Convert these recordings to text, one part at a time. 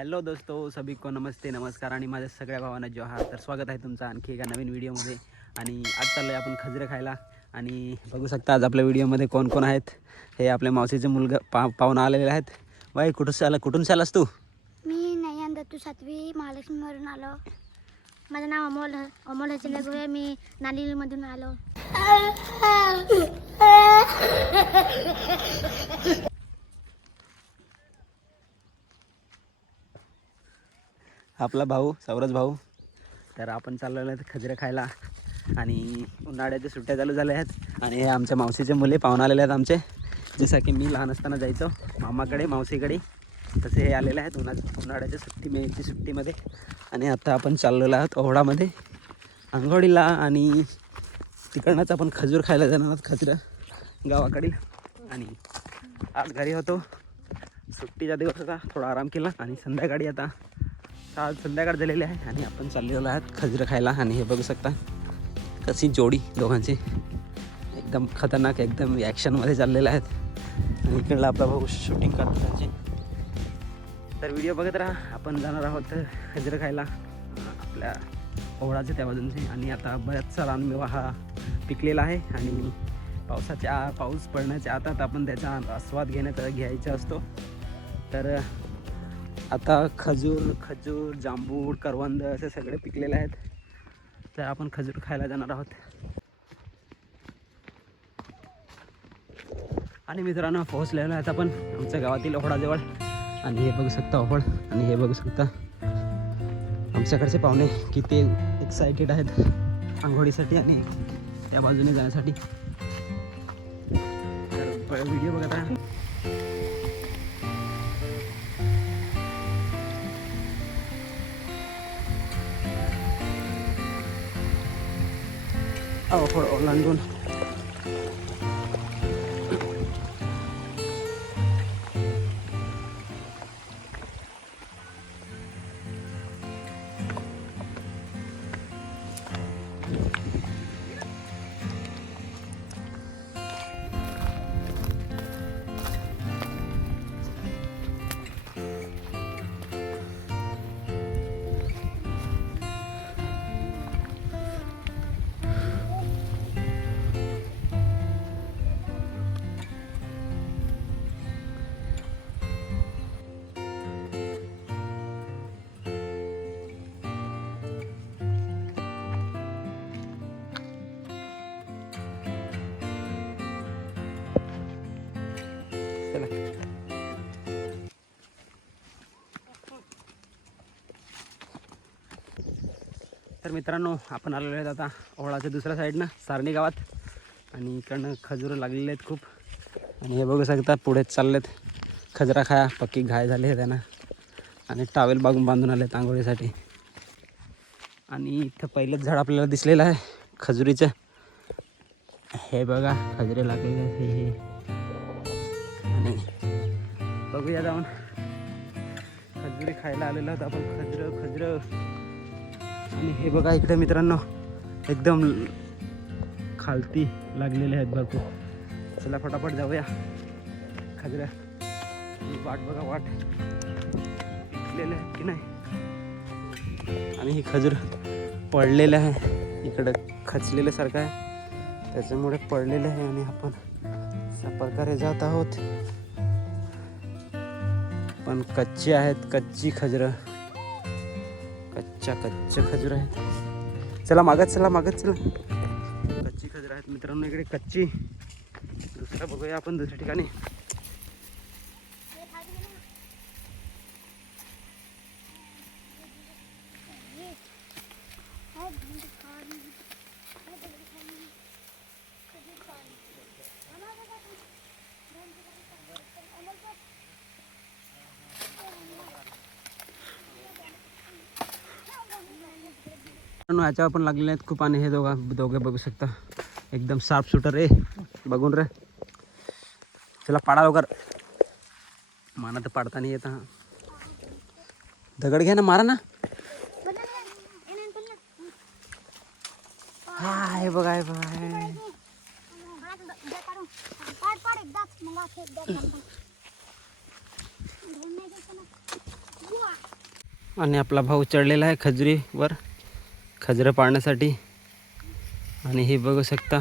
Hello दोस्तो, सभी को नमस्ते नमस्कार आणि माझ्या सगळ्या भावांना जोहार. तर स्वागत आहे तुमचं आणखी एका नवीन व्हिडिओमध्ये. आणि आज चाललो आहे आपण खजरे खायला. आणि बघू शकता आज आपल्या व्हिडिओमध्ये कोण कोण आहेत. हे आपल्या मावशीचे मुलगा पाहुणा आलेले आहेत. बाई कुठून आलास तू? मी नयन दत्तू सातवी महालक्ष्मीवरून आलो. माझं नाव अमोल हचले गोळे. मी नालीमधून आलो. आपला भाऊ सौरज भाऊ. तर आपण चाललेलो आहेत खजरे खायला. आणि उन्हाळ्याच्या सुट्ट्या चालू झाल्या आहेत. आणि हे आमच्या मावशीचे मुले पाहुणे आलेले आहेत आमचे. जसं की मी लहान असताना जायचो मामाकडे मावशीकडे, तसे हे आलेले आहेत उन्हाळ्याच्या मेची सुट्टीमध्ये. आणि आता आपण चाललेलो आहोत ओहळामध्ये आंघोळीला. आणि तिकडनंच आपण खजूर खायला जाणार आहोत, खजूर गावाकडील. आणि आज घरी होतो, सुट्टीचा दिवस होता, थोडा आराम केला. आणि संध्याकाळी आता आज संध्याकाळ झालेली आहे आणि आपण चाललेलो आहोत खजूर खायला. आणि हे बघू शकता कशी जोडी दोघांची, एकदम खतरनाक, एकदम ॲक्शनमध्ये चाललेले आहेत. आणि इकडला आपला भाऊ शूटिंग करतो त्यांची. तर व्हिडिओ बघत राहा. आपण जाणार आहोत खजूर खायला आपल्या ओहळाच्या त्या बाजूंचे. आणि आता बऱ्याचसा रानमेवा हा पिकलेला आहे. आणि पाऊस पडण्याच्या आता आपण त्याचा आस्वाद घ्यायचा असतो. तर आता खजूर जांभूळ करवंद असे सगळे पिकलेले आहेत. तर आपण खजूर खायला जाणार आहोत. आणि मित्रांनो पोहोचलेलो आहेत आपण आमच्या गावातील ओहळाजवळ. आणि हे बघू शकता ओहळ. आणि हे बघू शकता आमच्याकडचे पाहुणे किती एक्सायटेड आहेत आंघोळीसाठी आणि त्या बाजूने जाण्यासाठी. तर व्हिडिओ बघत आहे. ओहळ ओलांडून तर मित्रांनो आपण आलेलो आहेत आता ओहळाच्या दुसऱ्या साईडनं सारणी गावात. आणि इकडनं खजूर लागलेले आहेत खूप. आणि हे बघू शकता पुढे चाललेत खजरा खाया. पक्की घाय झाली आहे त्यांना. आणि टावेल बांधून आले आहेत आंघोळीसाठी. आणि इथं पहिलंच झाड आपल्याला दिसलेलं आहे खजुरीचं. हे बघा खजरे लागलेले आहेत हे. आणि बघूया जाऊन खजुरी खायला आलेलो आहोत आपण. खजरं. आणि हे बघा इकडे मित्रांनो एकदम खालती लागलेले आहेत भरपूर. चला फटाफट जाऊया खजऱ्या. वाट बघा, वाट पिकलेले आहेत की नाही. आणि ही खजूर पडलेलं आहे, इकडं खचलेल्यासारखं आहे, त्याच्यामुळे पडलेलं आहे. आणि आपण अशा प्रकारे जात आहोत. पण कच्ची आहेत, कच्ची खजरं, कच्च्या खजूर आहेत. चला मागत चला. कच्ची खजूर आहेत मित्रांनो इकडे, कच्ची. दुसरं बघूया आपण दुसऱ्या ठिकाणी. ह्याच्यावर पण लागलेले आहेत खूप. आणि हे दोघे बघू शकता एकदम शार्प शूटर रे, बघून रे. चला पाडा लवकर. माना तर पाडता नाही येत. हा दगड घ्या ना, मारा ना. हा हे बघा, हे बघा. आणि आपला भाऊ चढलेला आहे खजुरीवर खजरं पाळण्यासाठी. आणि हे बघू शकता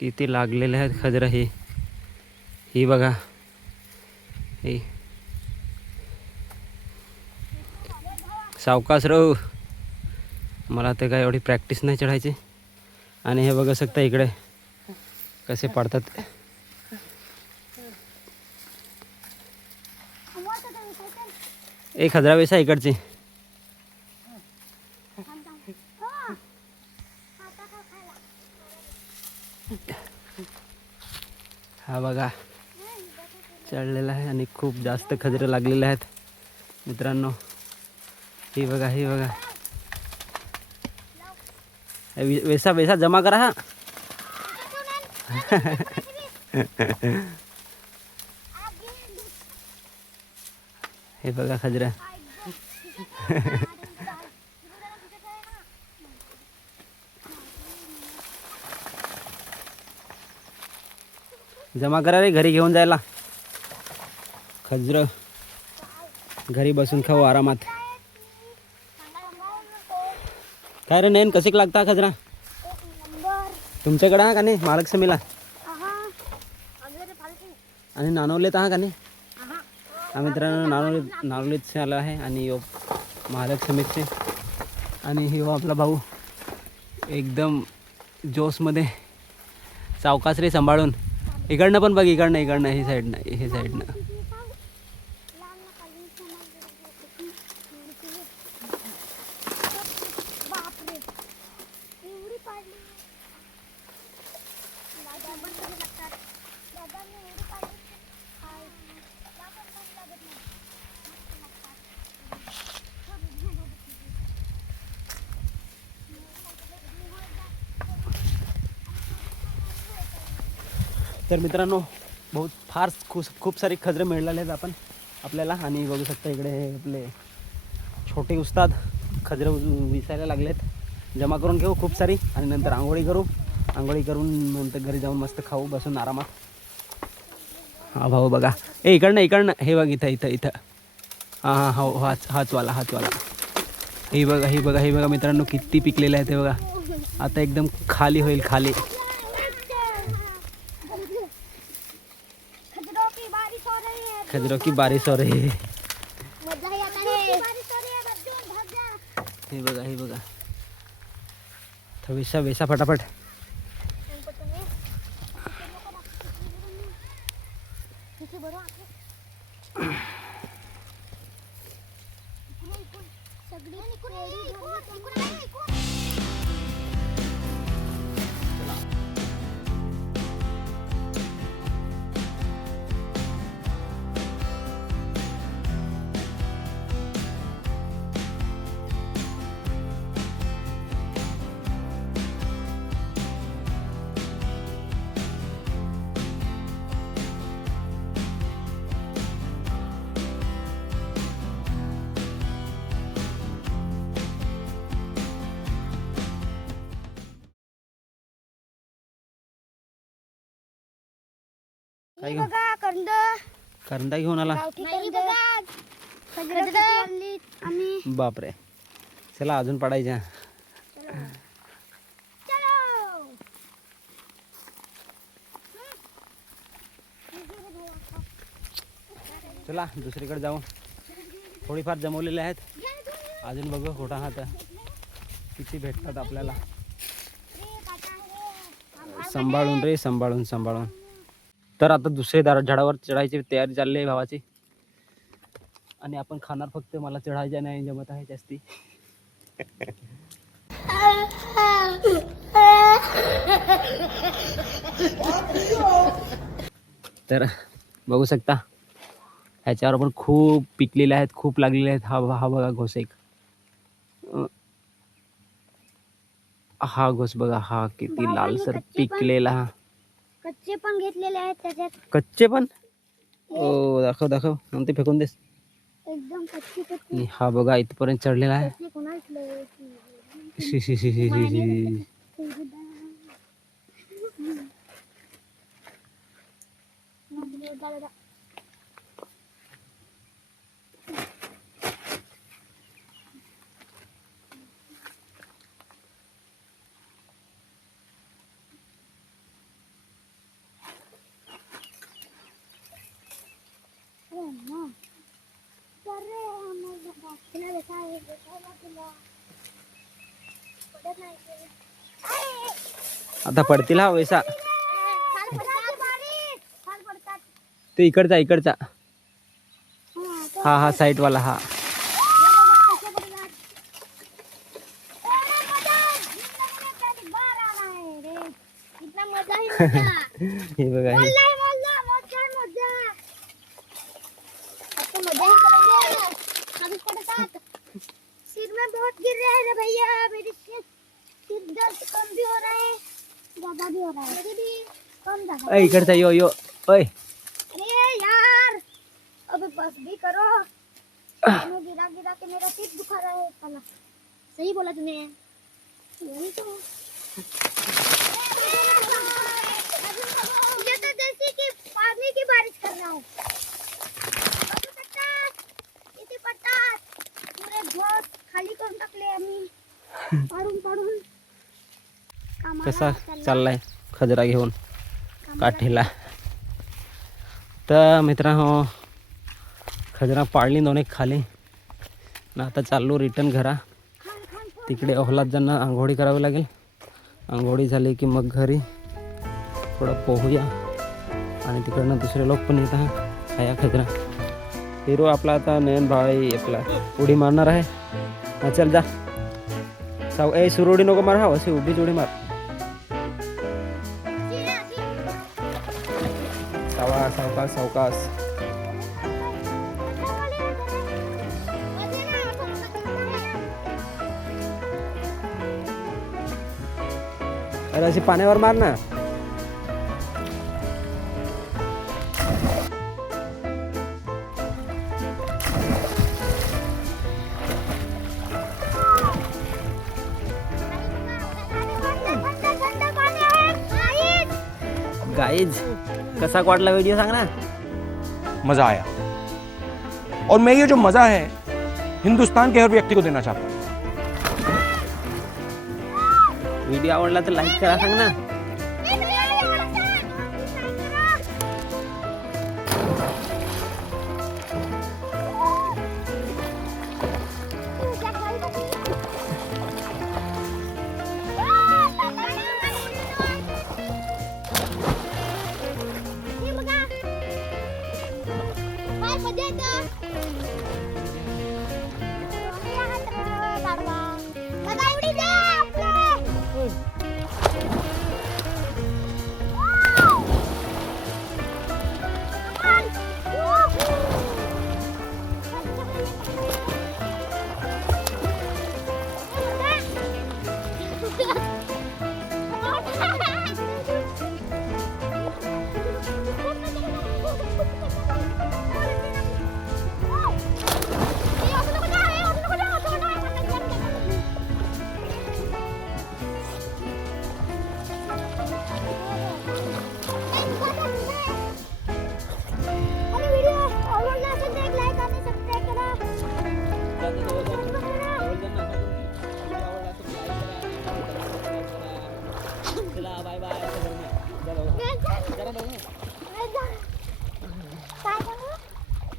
किती लागलेले आहेत खजरं. ही बघा हे सावकाश राहू, मला तर काय एवढी प्रॅक्टिस नाही चढायची. आणि हे बघू शकता इकडे कसे पडतात. एक खजरा वेसा इकडची. हा बघा चढलेला आहे आणि खूप जास्त खजरे लागलेले आहेत मित्रांनो. ही बघा ही बघा वेसा वेसा जमा करा हा. हे बघा खजरा. जमा करा रे घरी घेऊन जायला. खजरं घरी बसून खाऊ आरामात. काय रे नयन कसे लागता खजरा तुमच्याकडे हा का नाही महालक्ष्मीला आणि नानवलेत हा का नाही. हा मित्रांनो नानवलीत आला आहे आणि यो महालक्ष्मीचे. आणि हो आपला भाऊ एकदम जोशमध्ये. सावकाश रे सांभाळून. इकडनं पण बघ इकडनं ही साईडनं. तर मित्रांनो फार खूप सारी खजरं मिळाले आहेत आपल्याला. आणि बघू शकता इकडे हे आपले छोटे उस्ताद खजरं विसायला लागलेत. जमा करून घेऊ खूप सारी आणि नंतर आंघोळी करून नंतर घरी जाऊन मस्त खाऊ बसून आरामात. हा भाऊ बघा इकडनं हे बघ इथं हां हो हाच वाला. हे बघा मित्रांनो किती पिकलेले आहेत. हे बघा आता एकदम खाली होईल खाली. खजरों की बारिश हो रही है. हे बघा वेसा फटाफट. काय घेऊन करंदा घेऊन आला. बापरे चला अजून पडायच्या. चला दुसरीकडे जाऊ. थोडीफार जमवलेले आहेत अजून बघू कुठं आहात किती भेटतात आपल्याला. सांभाळून. तर आता दुसरे झाडावर चढायची तयारी चालली आहे भावाची. आणि आपण खाणार फक्त. मला चढायच्या नाही जमत आहे जास्ती. तर बघू शकता ह्याच्यावर पण खूप पिकलेले आहेत खूप लागलेले आहेत. हा बघा घोस एक. हा घोस बघा हा किती लालसर पिकलेला. कच्चे पण घेतलेले आहेत त्याच्यात. कच्चे पण ओ दाखव नंतर फेकून देस. एकदम कच्ची. हा बघा इथपर्यंत चढलेला आहे. आता पडतील हा वैसा. ते इकडचा हा साईडवाला हा. हे बघा हे. सिर में बहुत गिर रहे हैं रे भैया, मेरी सिर दर्द कम भी हो रहा है, ज्यादा भी हो रहा है. मेरी भी कम ज्यादा. अय इकडचा यो ओय. अरे यार अबे बस भी करो. मैं गिरा के मेरा सिर दुखा रहा है. साला सही बोला तूने. वही तो ये तो जैसे कि पानी की बारिश कर रहा है. किती पट्टात पुरे घर खाली करून टाकले आम्ही. पाडून कसा चाललाय खजरा घेऊन काठीला. तर मित्रांनो खजरा पाडली दोन एक खाली ना. आता चाललो रिटर्न घरा. तिकडे अहलादजांना आंघोळी करावी लागेल. आंघोळी झाली की मग घरी थोडं पोहूया. आणि तिकडनं दुसरे लोक पण येत आहे. हा या खजरा हिरो आपला आता नयन भाई आपला उडी मारणार आहे. हा चल जा. सुरू उडी नको मार. हा अशी उभीच उडी मार. सावकाश. अरे अशी पाण्यावर मार ना. गाइज कसा वाटला व्हिडिओ सांग ना. मजा आया और मैं ये जो मजा है हिंदुस्तान के हर व्यक्ति को देना चाहता हूँ. व्हिडिओ आवडला तर लाईक करा. सांग ना.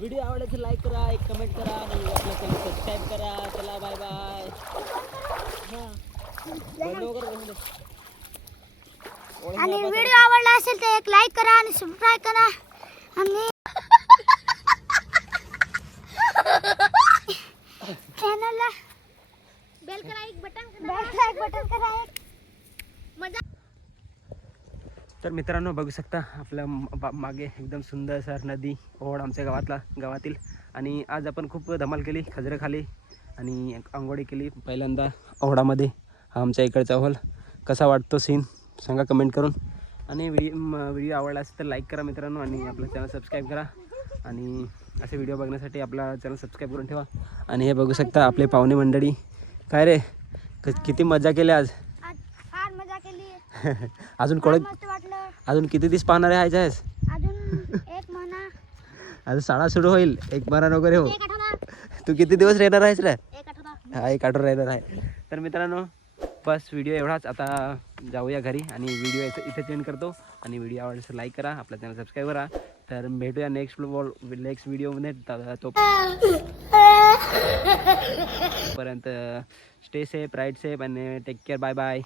व्हिडिओ आवडला तर लाईक करा, एक कमेंट करा आणि आपल्या चॅनल सबस्क्राईब करा. चला बाय बाय. आणि व्हिडिओ आवडला असेल तर एक लाईक करा आणि सबस्क्राईब करा. आणि चॅनलला बेल करा, एक बटन करा. मजा. तर मित्रांनो बघू शकता आपल्या मागे एकदम सुंदर सर नदी ओढ आमच्या गावातील. आणि आज आपण खूप धमाल केली. खजरे खाली आणि आंघोळी केली पहिल्यांदा ओढामध्ये. हा आमच्या इकडचा हॉल. कसा वाटतो सीन सांगा कमेंट करून. आणि व्हिडिओ आवडला असेल तर लाईक करा मित्रांनो. आणि आपलं चॅनल सबस्क्राईब करा. आणि असे व्हिडिओ बघण्यासाठी आपला चॅनल सबस्क्राईब करून ठेवा. आणि हे बघू शकता आपले पाहुणे मंडळी. काय रे किती मजा केली आज. फार मजा केली. अजून किती दिवस पाहणार आहेस. अजून एक महिना. अजून शाळा सुरू होईल. एक महिना वगैरे हो. एक आठवडा. तू किती दिवस राहणार आहेस रे. एक आठवडा. हा एक आठवडा राहणार आहे. तर मित्रांनो बस व्हिडिओ एवढाच. आता जाऊया घरी आणि व्हिडिओ इथे चेंज करतो. आणि व्हिडिओ आवडला तर लाईक करा, आपल्या चॅनल सबस्क्राईब करा. तर भेटूया नेक्स्ट व्हिडिओमध्ये. तोपर्यंत स्टे सेफ, राईट सेफ आणि टेक केअर. Bye bye.